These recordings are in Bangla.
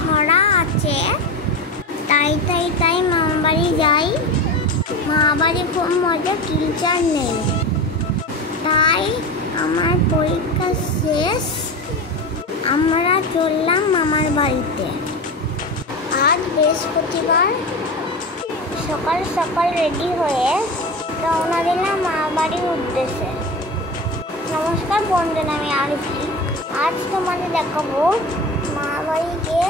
ছড়া আছে, তাই তাই তাই মামা বাড়ি যাই। মামা বাড়ি খুব মজা, টিচার নেই, তাই আমার পরীক্ষা শেষ, আমরা চললাম মামার বাড়িতে। আজ বৃহস্পতিবার, সকাল সকাল রেডি হয়ে রওনা দিলাম মামা বাড়ির উদ্দেশ্যে। নমস্কার বন্ধুরা, আমি আরতি। আজ তোমাদের দেখাবো মামা বাড়ি গিয়ে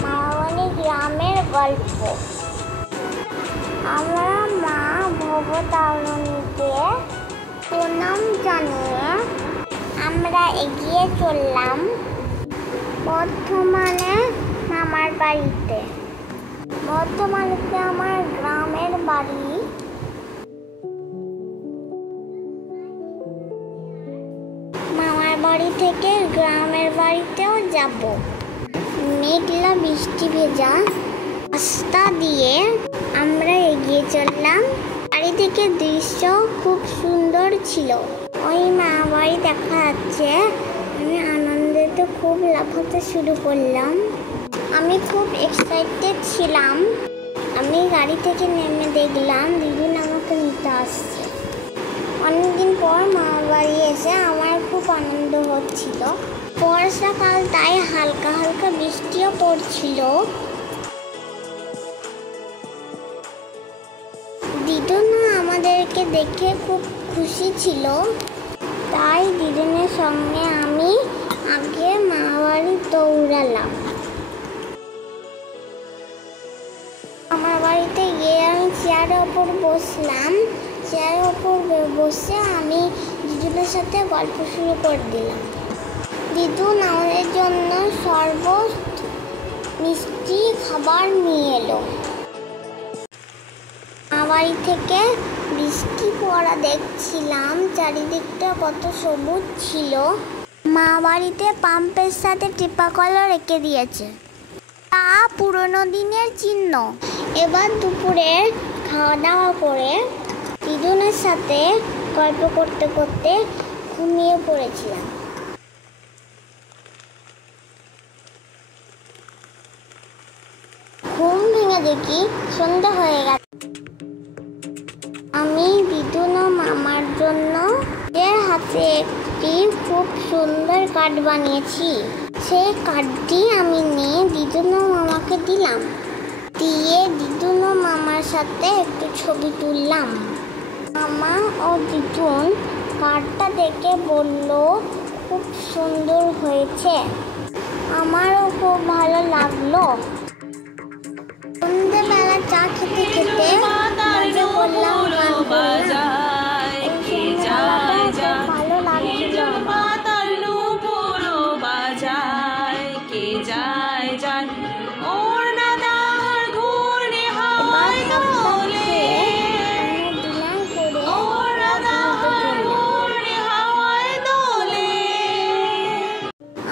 মামা বাড়ি গ্রামের গল্প। আমরা মা ভবতারিণীকে প্রণাম জানিয়ে আমরা এগিয়ে চললাম বর্ধমানে মামার বাড়িতে। বর্ধমানেতে আমার গ্রামের বাড়ি। মামার বাড়ি থেকে গ্রামের বাড়িতেও যাব। মেঘলা বৃষ্টি ভেজা রাস্তা দিয়ে আমরা এগিয়ে চললাম। বাড়ি থেকে দৃশ্য খুব সুন্দর ছিল। ওই মামা বাড়ি দেখা যাচ্ছে। আমি আনন্দে তো খুব লাফাতে শুরু করলাম। আমি খুব এক্সাইটেড ছিলাম। আমি গাড়ি থেকে নেমে দেখলাম দিদুন আমাকে নিতে আসছে। অনেকদিন পর মামা বাড়ি এসে আমার খুব আনন্দ হচ্ছিল। বর্ষাকাল, তাই হালকা হালকা বৃষ্টিও পড়ছিল। দিদুন আমাদেরকে দেখে খুব খুশি ছিল, তাই দিদুনের সঙ্গে আমি আগে মামা বাড়ি দৌড়ালাম। আমার বাড়িতে গিয়ে আমি চেয়ারের ওপর বসলাম। চেয়ারের ওপর বসে আমি দিদুনের সাথে গল্প শুরু করে দিলাম। দিদুন আমাদের জন্য শরবত, মিষ্টি খাবার নিয়ে এলো। মামা বাড়ি থেকে বৃষ্টি পড়া দেখছিলাম, চারিদিকটা কত সবুজ ছিল। মা বাড়িতে পাম্পের সাথে টিপা কলও রেখে দিয়েছে, তা পুরনো দিনের চিহ্ন। এবার দুপুরে খাওয়া দাওয়া করে দিদুনের সাথে গল্প করতে করতে ঘুমিয়ে পড়েছিলাম। ঘুম ভেঙে দেখি সন্ধ্যা হয়ে গেছে। আমি দিদুন ও মামার জন্য এর হাতে একটি খুব সুন্দর কার্ড বানিয়েছি। সেই কার্ডটি আমি নিয়ে দিদুন ও মামাকে দিলাম। দিয়ে দিদুন ও মামার সাথে একটু ছবি তুললাম। মামা ও দিদুন কার্ডটা দেখে বলল, খুব সুন্দর হয়েছে। আমারও খুব ভালো লাগলো। সন্ধ্যেবেলা চা খেতে খেতে মজা করলাম, গান করলাম। ভালো লাগছিল।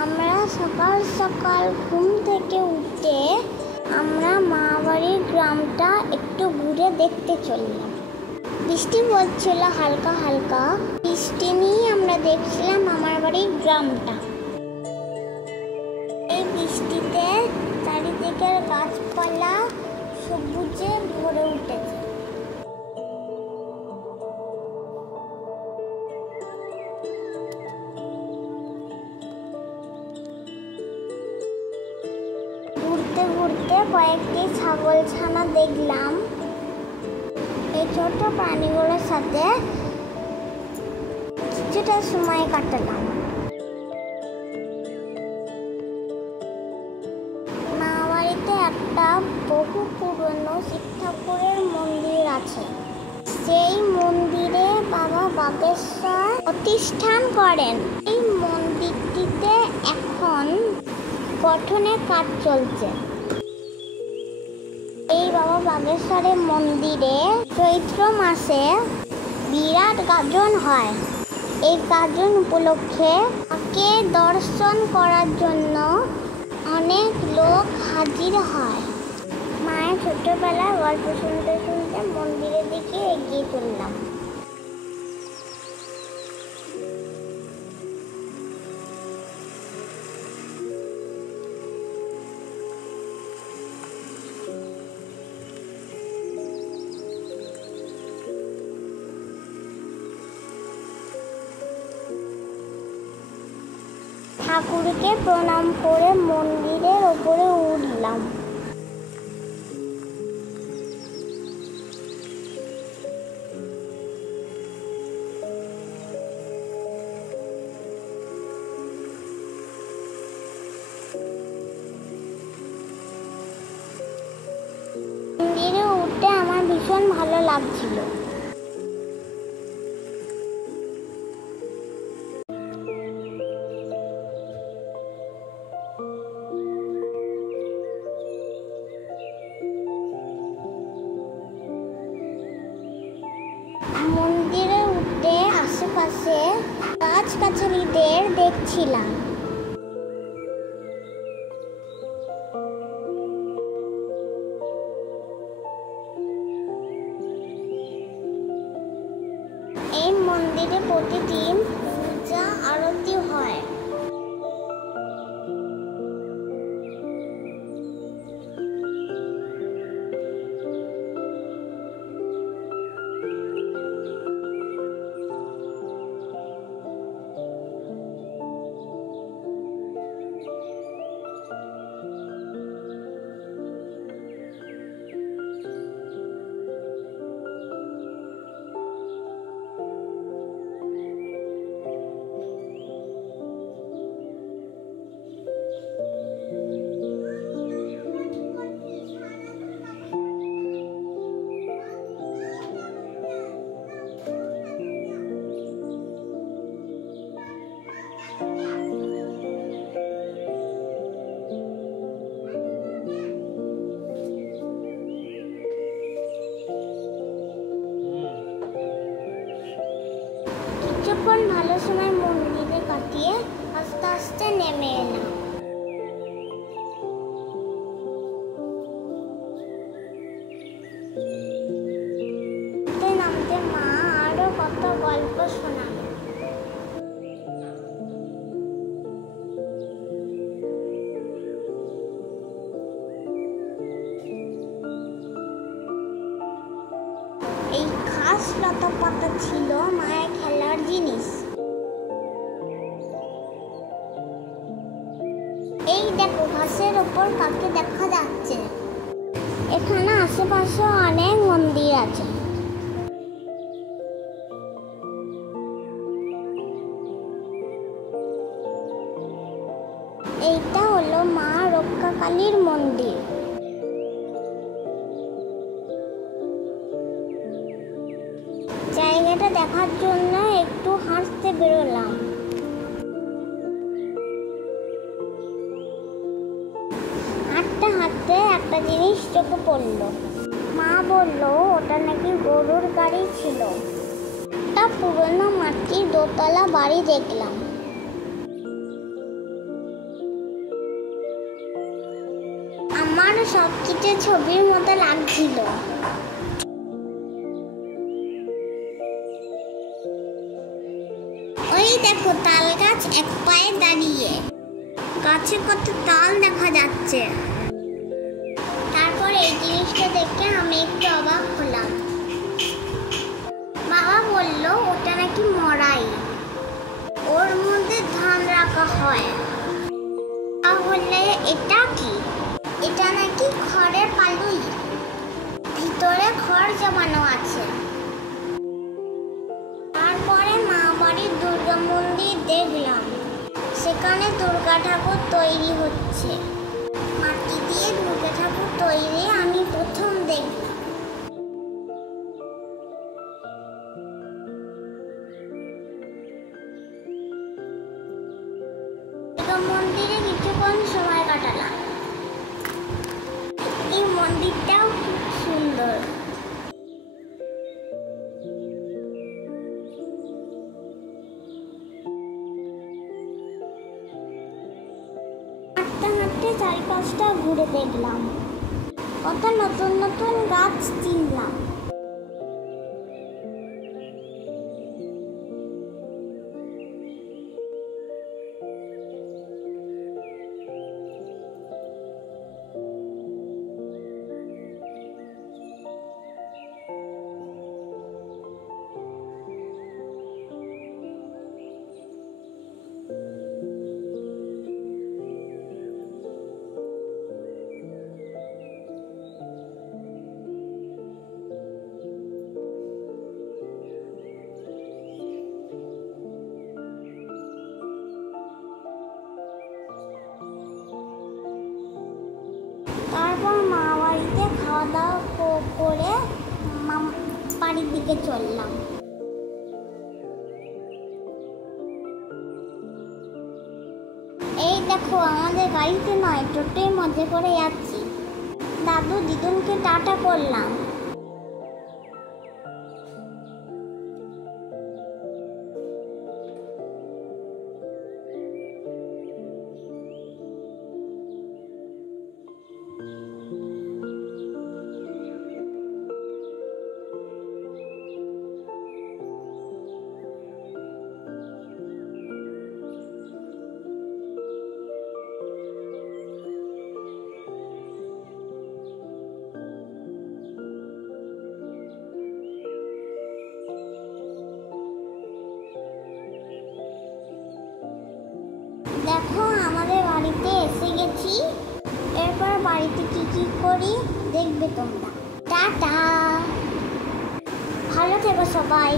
আমরা সকাল সকাল ঘুম থেকে উঠে আমরা মামা বাড়ির গ্রামটা একটু ঘুরে দেখতে চললাম। বৃষ্টি পড়ছিল হালকা হালকা। বৃষ্টি নিয়ে আমরা দেখছিলাম মামার বাড়ির গ্রামটা। এই বৃষ্টিতে চারিদিকের গাছপালা সবুজে ভরে উঠেছে। ঘুরতে ঘুরতে কয়েকটি ছাগলছানা দেখলাম। এই ছোট প্রাণীগুলোর সাথে কিছুটা সময় কাটালাম। মামা বাড়িতে একটা বহু পুরনো শিব ঠাকুরের মন্দির আছে। সেই মন্দিরে বাবা বাগেশ্বর প্রতিষ্ঠান করেন। এই মন্দিরটিতে এখন গঠনের কাজ চলছে। এই বাবা বাগেশ্বরের মন্দিরে চৈত্র মাসে বিরাট গাজন হয়। এই গাজন উপলক্ষে তাকে দর্শন করার জন্য অনেক লোক হাজির হয়। মায়ের ছোটবেলার গল্প শুনতে শুনতে মন্দিরের দিকে এগিয়ে চললাম। ঠাকুরকে প্রণাম করে মন্দিরের ওপরে উঠলাম। মন্দিরে উঠে আমার ভীষণ ভালো লাগছিল। মন্দিরে উঠে আশেপাশে গাছগাছালিদের দেখছিলাম। এই মন্দিরে প্রতিদিন পূজা আরতি হয়। কিছুক্ষণ ভালো সময় মন্দিরে কাটিয়ে আস্তে আস্তে নেমে এলাম। নামতে মা আরো কত গল্প শোনালো। এই ঘাস লতা পাতা ছিল মায়ের খেলার জিনিস। এই দেখো ঘাসের ওপর কাকে দেখা যাচ্ছে। এখানে আশেপাশে অনেক মন্দির আছে। এইটা হলো মা রক্ষাকালীর মন্দির। জায়গাটা দেখার জন্য একটু হাঁটতে বেরোলাম। হাঁটতে হাঁটতে একটা জিনিস চোখে পড়লো। মা বলল ওটা নাকি গরুর গাড়ি ছিল। একটা পুরনো মাটির দোতলা বাড়ি দেখলাম। আমার সবকিছু ছবির মতো লাগছিল। ওই দেখো তাল গাছ এক পায়ে দাঁড়িয়ে, গাছে কত তাল দেখা যাচ্ছে। তারপর এই জিনিসটা দেখে আমি একটু অবাক হলাম। বাবা বলল ওটা নাকি মড়াই, ওর মধ্যে ধান রাখা হয়। তাহলে এটা কি? এটা নাকি খড়ের পালুই, ভিতরে খড় জমানো আছে। তারপরে মা বাড়ির দুর্গা মন্দির দেখলাম। সেখানে দুর্গা ঠাকুর তৈরি হচ্ছে। মাটি দিয়ে দুর্গা ঠাকুর তৈরি আমি প্রথম দেখলাম। মন্দিরে কিছুক্ষণ সময় কাটালাম। এই মন্দিরটাও খুব সুন্দর। হাঁটতে হাঁটতে চারিপাশটা ঘুরে দেখলাম। কত নতুন নতুন গাছ চিনলাম। দিকে চললাম। এই দেখো, আমাদের গাড়িতে নয়, টোটোয় মজা করে যাচ্ছি। দাদু দিদুনকে টাটা করলাম। দেখো, আমাদের বাড়িতে এসে গেছি। এরপর বাড়িতে কি কি করি দেখবে তোমরা। টাটা, ভালো থেকো সবাই।